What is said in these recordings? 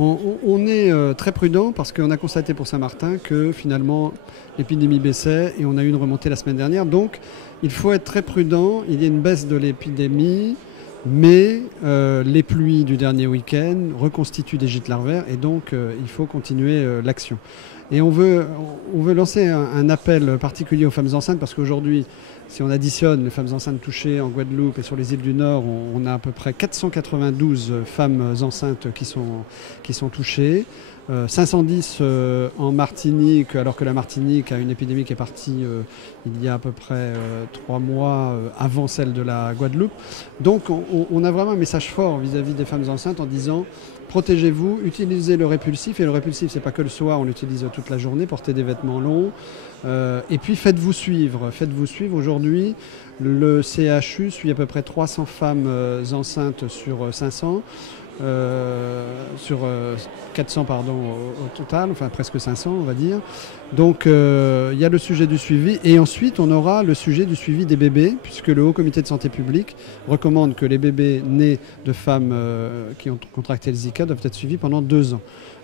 On est très prudent parce qu'on a constaté pour Saint-Martin que finalement l'épidémie baissait et on a eu une remontée la semaine dernière. Donc il faut être très prudent. Il y a une baisse de l'épidémie, mais les pluies du dernier week-end reconstituent des gîtes larvaires et donc il faut continuer l'action. Et on veut lancer un appel particulier aux femmes enceintes parce qu'aujourd'hui, si on additionne les femmes enceintes touchées en Guadeloupe et sur les îles du Nord, on a à peu près 492 femmes enceintes qui sont touchées. 510 en Martinique, alors que la Martinique a une épidémie qui est partie il y a à peu près 3 mois avant celle de la Guadeloupe. Donc on a vraiment un message fort vis-à-vis des femmes enceintes en disant protégez-vous, utilisez le répulsif. Et le répulsif, c'est pas que le soir, on l'utilise toute la journée, portez des vêtements longs. Et puis faites-vous suivre. Faites-vous suivre. Aujourd'hui, le CHU suit à peu près 300 femmes enceintes sur 500. Sur 400 pardon, au total, enfin presque 500 on va dire. Donc il y a le sujet du suivi et ensuite on aura le sujet du suivi des bébés puisque le Haut Comité de Santé Publique recommande que les bébés nés de femmes qui ont contracté le Zika doivent être suivis pendant 2 ans.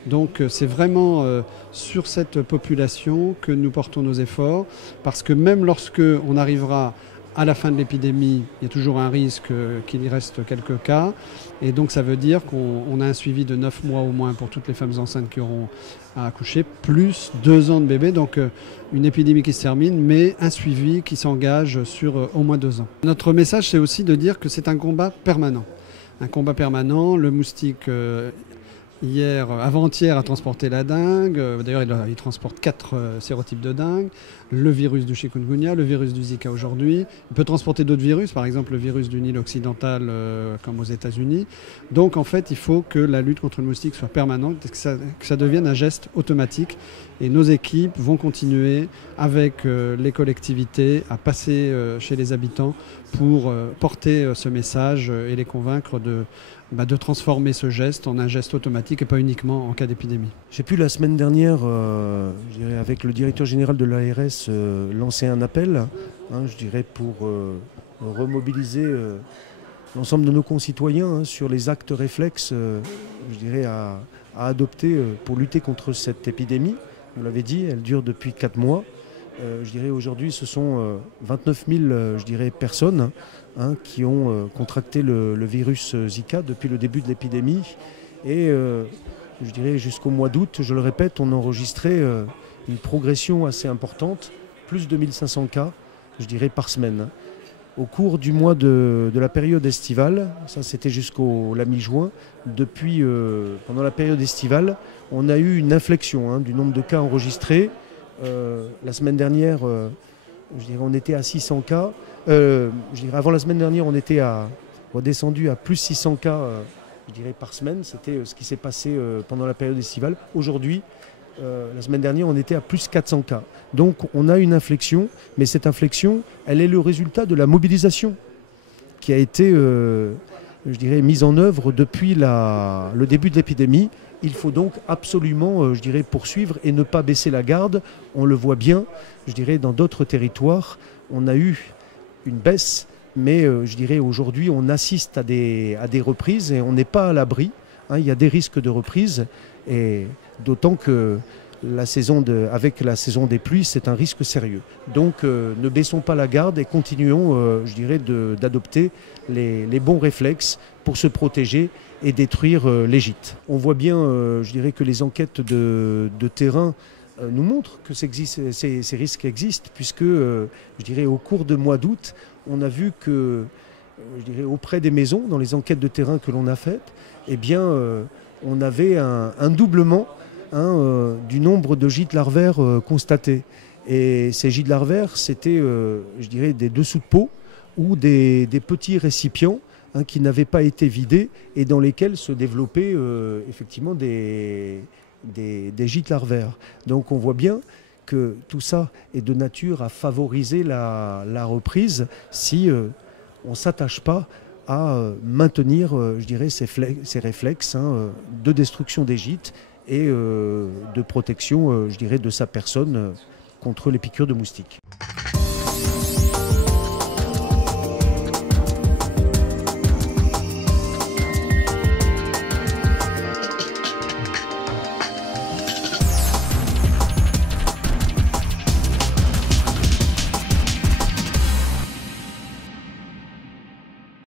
Donc c'est vraiment sur cette population que nous portons nos efforts parce que même lorsque on arrivera à la fin de l'épidémie, il y a toujours un risque qu'il y reste quelques cas. Et donc ça veut dire qu'on a un suivi de 9 mois au moins pour toutes les femmes enceintes qui auront à accoucher, plus 2 ans de bébé. Donc une épidémie qui se termine, mais un suivi qui s'engage sur au moins 2 ans. Notre message, c'est aussi de dire que c'est un combat permanent. Un combat permanent, le moustique... avant-hier, a transporté la dengue. D'ailleurs, il transporte 4 sérotypes de dengue. Le virus du chikungunya, le virus du Zika aujourd'hui. Il peut transporter d'autres virus, par exemple le virus du Nil occidental, comme aux États-Unis. Donc, en fait, il faut que la lutte contre le moustique soit permanente, que ça devienne un geste automatique. Et nos équipes vont continuer avec les collectivités à passer chez les habitants pour porter ce message et les convaincre de transformer ce geste en un geste automatique et pas uniquement en cas d'épidémie. J'ai pu la semaine dernière, je dirais avec le directeur général de l'ARS, lancer un appel, je dirais pour remobiliser l'ensemble de nos concitoyens sur les actes réflexes, je dirais à adopter pour lutter contre cette épidémie. Vous l'avez dit, elle dure depuis 4 mois. Je dirais aujourd'hui, ce sont 29 000 je dirais, personnes qui ont contracté le virus Zika depuis le début de l'épidémie. Et je dirais jusqu'au mois d'août, je le répète, on a enregistré une progression assez importante, plus de 1500 cas, je dirais, par semaine. Au cours du mois de la période estivale, ça c'était jusqu'à la mi-juin, pendant la période estivale, on a eu une inflexion du nombre de cas enregistrés. La semaine dernière, je dirais, on était à 600 cas. Je dirais, avant la semaine dernière, on était redescendu à plus 600 cas je dirais, par semaine. C'était ce qui s'est passé pendant la période estivale. Aujourd'hui, la semaine dernière, on était à plus 400 cas. Donc on a une inflexion, mais cette inflexion, elle est le résultat de la mobilisation qui a été je dirais, mise en œuvre depuis le début de l'épidémie. Il faut donc absolument, je dirais, poursuivre et ne pas baisser la garde. On le voit bien, je dirais, dans d'autres territoires, on a eu une baisse, mais je dirais aujourd'hui, on assiste à des reprises et on n'est pas à l'abri. Il y a des risques de reprise, et d'autant que avec la saison des pluies, c'est un risque sérieux. Donc ne baissons pas la garde et continuons, je dirais, d'adopter les bons réflexes pour se protéger et détruire les gîtes. On voit bien, je dirais, que les enquêtes de terrain nous montrent que ces risques existent, puisque, je dirais, au cours du mois d'août, on a vu que, je dirais, auprès des maisons, dans les enquêtes de terrain que l'on a faites, eh bien, on avait un doublement du nombre de gîtes larvaires constatés. Et ces gîtes larvaires, c'était, je dirais, des dessous de peau ou des petits récipients qui n'avaient pas été vidés et dans lesquels se développaient effectivement des gîtes larvaires. Donc on voit bien que tout ça est de nature à favoriser la reprise si on ne s'attache pas à maintenir, je dirais, ces réflexes de destruction des gîtes et de protection, je dirais, de sa personne contre les piqûres de moustiques.